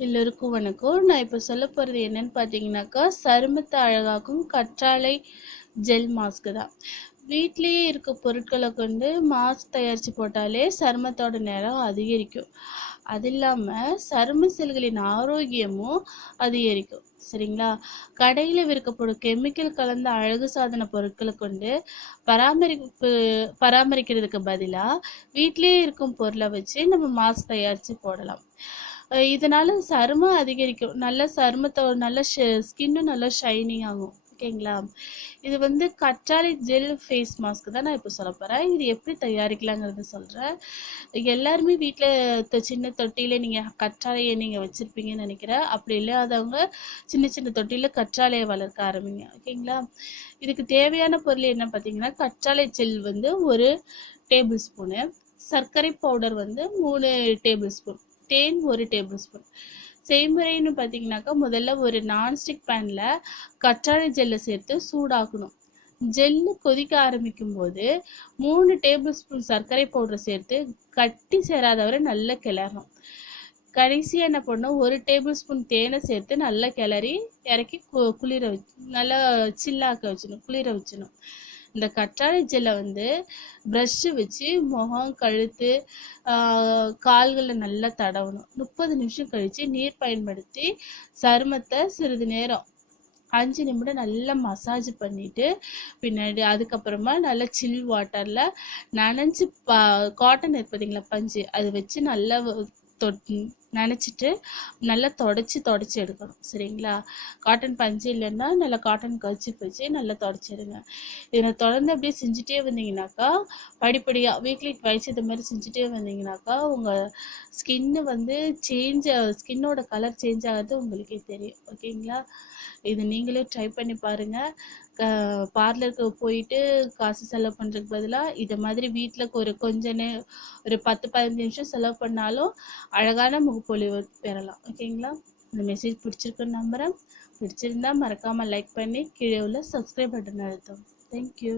எல்லோருக்கும் வணக்கம். நான் இப்போ சொல்ல போகிறது என்னன்னு பார்த்தீங்கன்னாக்கா சருமத்தை அழகாக்கும் கற்றாழை ஜெல் மாஸ்க் தான். வீட்லேயே இருக்க பொருட்களை கொண்டு மாஸ்க் தயாரித்து போட்டாலே சருமத்தோட நேரம் அதிகரிக்கும். அது இல்லாமல் சரும செல்களின் ஆரோக்கியமும் அதிகரிக்கும். சரிங்களா? கடையில் விற்கப்படும் கெமிக்கல் கலந்த அழகு சாதன பொருட்களை கொண்டு பராமரிப்பு பராமரிக்கிறதுக்கு பதிலாக வீட்டிலேயே இருக்கும் பொருளை வச்சு நம்ம மாஸ்க் தயாரித்து போடலாம். இதனால சருமம் அதிகரிக்கும். நல்ல சருமத்தை நல்ல ஸ்கின்னும் நல்லா ஷைனிங் ஆகும். ஓகேங்களா? இது வந்து கற்றாழை ஜெல் ஃபேஸ் மாஸ்க் தான் நான் இப்போ சொல்ல போகிறேன் இது எப்படி தயாரிக்கலாங்கிறது சொல்கிறேன் எல்லாருமே வீட்டில் சின்ன தொட்டியில் நீங்கள் கற்றாழையை நீங்கள் வச்சுருப்பீங்கன்னு நினைக்கிறேன். அப்படி இல்லாதவங்க சின்ன சின்ன தொட்டியில் கற்றாழையை வளர்க்க ஆரம்பிங்க. ஓகேங்களா? இதுக்கு தேவையான பொருள் என்ன பார்த்தீங்கன்னா கற்றாழை ஜெல் வந்து ஒரு டேபிள் ஸ்பூனு சர்க்கரை பவுடர் வந்து மூணு டேபிள் ஸ்பூன் தேன் ஒரு டேபிள் ஸ்பூன் செய்முறைன்னு பார்த்தீங்கன்னாக்கா முதல்ல ஒரு நான்ஸ்டிக் பேனில் கற்றாழை ஜெல்லை சேர்த்து சூடாக்கணும். ஜெல்லு கொதிக்க ஆரம்பிக்கும் போது மூணு டேபிள் ஸ்பூன் சர்க்கரை பவுடரை சேர்த்து கட்டி சேராதவரை நல்லா கிளறணும். கடைசியாக என்ன பண்ணணும்? ஒரு டேபிள் ஸ்பூன் தேனை சேர்த்து நல்லா கிளறி இறக்கி கு குளிர வச்சு நல்லா சில்லாக்க வச்சிடணும் குளிர வச்சிடணும். இந்த கற்றாழை ஜெல்லை வந்து ப்ரஷ்ஷு வச்சு முகம் கழுத்து கால்களில் நல்லா தடவணும். முப்பது நிமிஷம் கழித்து நீர் பயன்படுத்தி சருமத்தை சிறிது நேரம் அஞ்சு நிமிடம் நல்லா மசாஜ் பண்ணிட்டு பின்னாடி அதுக்கப்புறமா நல்லா சில் வாட்டரில் நனைஞ்சு பா காட்டன் இருப்பதீங்களா பஞ்சு அது வச்சு நல்லா தொட் நினச்சிட்டு நல்லா தொடச்சி தொடச்சி எடுக்கணும். சரிங்களா? காட்டன் பஞ்சு இல்லைன்னா நல்லா காட்டன் கர்ச்சிப் வச்சு நல்லா தொடச்சிடுங்க இதை தொடர்ந்து அப்படியே செஞ்சுட்டே வந்தீங்கன்னாக்கா படிப்படியாக வீக்லி ட்வைஸ் இது மாதிரி செஞ்சுட்டே வந்தீங்கன்னாக்கா உங்கள் ஸ்கின்னு வந்து சேஞ்ச் ஸ்கின்னோட கலர் சேஞ்ச் ஆகிறது உங்களுக்கே தெரியும். ஓகேங்களா? இது நீங்களே ட்ரை பண்ணி பாருங்கள் பார்லருக்கு போயிட்டு காசு செலவு பண்ணுறதுக்கு பதிலாக இதை மாதிரி வீட்டில் ஒரு கொஞ்ச நே ஒரு பத்து பதினஞ்சு நிமிஷம் செலவு பண்ணாலும் அழகான பொழிவு பெறலாம் ஓகேங்களா இந்த மெசேஜ் பிடிச்சிருக்குன்னு நம்புகிறேன் பிடிச்சிருந்தா மறக்காமல் லைக் பண்ணி கீழே உள்ள சப்ஸ்கிரைப் பட்டன் அழுத்தம் தேங்க்யூ